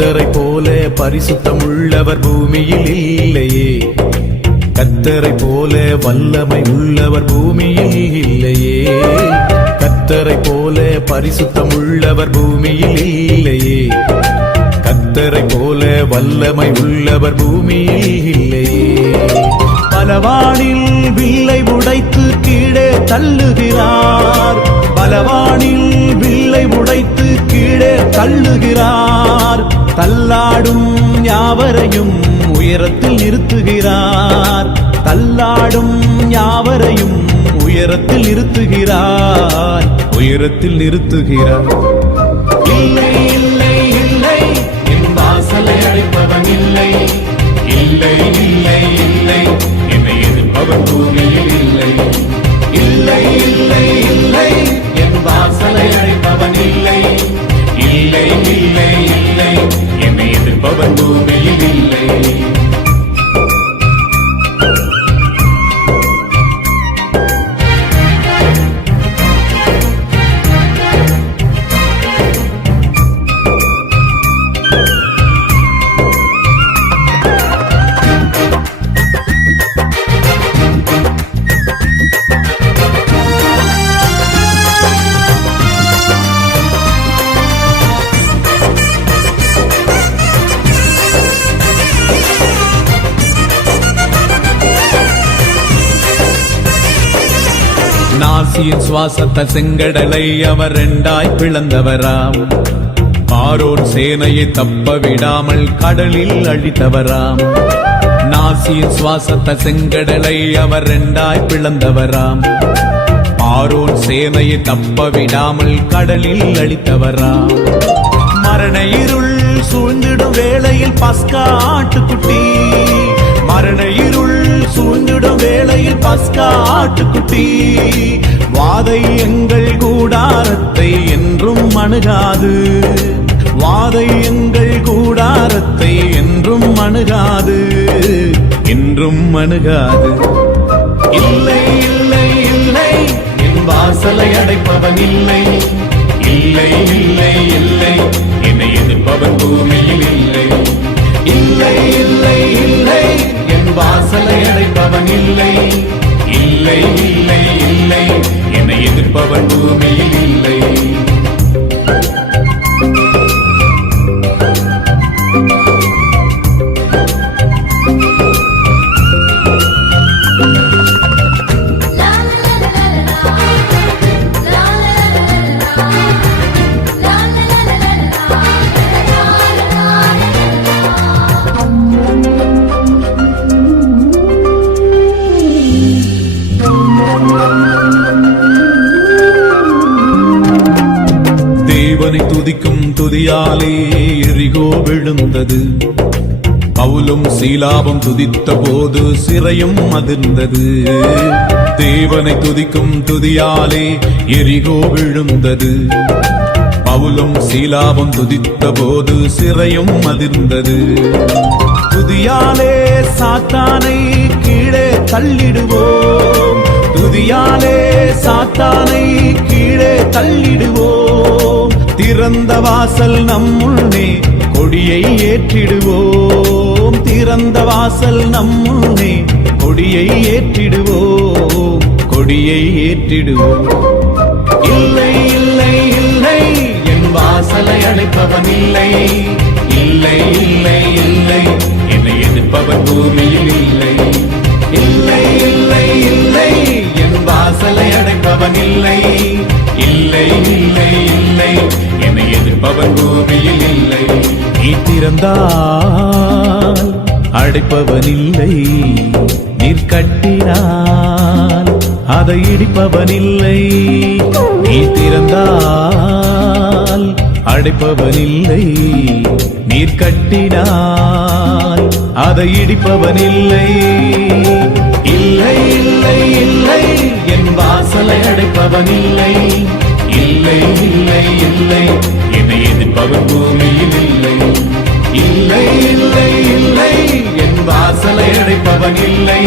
கர்த்தரை போல பரிசுத்தம் உள்ளவர் பூமியில் இல்லையே, கர்த்தரை போல வல்லமை உள்ளவர் பூமியில் இல்லையே, கர்த்தரை போல பரிசுத்தம் உள்ளவர் பூமியில் இல்லையே, கர்த்தரை போல வல்லமை உள்ளவர் பூமியில் இல்லையே. பலவானில் வில்லை உடைத்து கீழே தள்ளுகிறார், பலவானில் வில்லை உடைத்து கீழே தள்ளுகிறார், தள்ளாடும் யாவரையும் உயரத்தில் நிறுத்துகிறார், தள்ளாடும் யாவரையும் உயரத்தில் நிறுத்துகிறார், உயரத்தில் நிறுத்துகிறார். இல்லை இல்லை இல்லை என் வாசலை அழைப்பவன் இல்லை, இல்லை இல்லை இல்லை என்னை எதிர்ப்பவன் பூமியில் இல்லை, இல்லை இல்லை இல்லை என் வாசலை அழைப்பவன் இல்லை, இல்லை இல்லை இல்லை என்னை எதிர்ப்பவன் பூமியில் இல்லை. நாசியின் சுவாசத்தால் செங்கடலை அவர் இரண்டாய் பிளந்தவராம், பார்வோன் சேனையை தப்ப விடாமல் கடலில் அழித்தவராம். நாசியின் சுவாசத்தால் செங்கடலை அவர் இரண்டாய் பிளந்தவராம், பார்வோன் சேனையை தப்ப விடாமல் கடலில் அழித்தவராம். மரண இருள் சூழ்ந்திடும் வேளையில் பஸ்கா ஆட்டுக்குட்டி, மரண இருள் சூழ்ந்திடும் வேளையில் பஸ்கா ஆட்டுக்குட்டி, வாதை எங்கள் கூடாரத்தை என்றும் அணுகாது, வாதை எங்கள் கூடாரத்தை என்றும் அணுகாது, என்றும் அணுகாது. இல்லை இல்லை இல்லை என் வாசலை அடைப்பவன் இல்லை, இல்லை இல்லை இல்லை என்னை எதிர்ப்பவன் பூமியில் இல்லை, இல்லை இல்லை இல்லை என் வாசலை அடைப்பவன் இல்லை, இல்லை இல்லை இல்லை என்னை எதிர்ப்பவன் பூமியில் இல்லை. தேவனை துதிக்கும் துதியாலே எரிகோ விழுந்தது, பவுலும் சீலாவும் துதித்த போது சிறையும் அதிர்ந்தது. தேவனை துதிக்கும் துதியாலே எரிகோ விழுந்தது, பவுலும் சீலாவும் துதித்த போது சிறையும் அதிர்ந்தது. துதியாலே சாத்தானை கீழே தள்ளிடுவோம், துதியாலே சாத்தானை கீழே தள்ளிடுவோம், திறந்த வாசல் நம்முன்னே கொடியை ஏற்றிடுவோம், திறந்த வாசல் நம்முன்னே கொடியை ஏற்றிடுவோம், கொடியை ஏற்றிடுவோம். இல்லை இல்லை இல்லை என் வாசலை அழைப்பவன் இல்லை, இல்லை இல்லை இல்லை என்னை எதிர்ப்பவன் பூமியில் இல்லை, இல்லை இல்லை இல்லை என் வாசலை அடைப்பவன் இல்லை, இல்லை இல்லை இல்லை என்னை எதிர்ப்பவன் பூமியில் இல்லை. நீ திறந்தால் அடைப்பவன் இல்லை, நீர் கட்டினால் அதை இடிப்பவன் இல்லை, நீ திறந்தால் அடைப்பவன் இல்லை, நீர் கட்டினால் அதை இடிப்பவன் இல்லை, இல்லை இல்லை இல்லை என் வாசலை அடைப்பவன் இல்லை, இல்லை இல்லை இல்லை என்னை எதிர்ப்பவன் பூமியில் இல்லை, இல்லை இல்லை இல்லை என் வாசலை அடைப்பவன் இல்லை,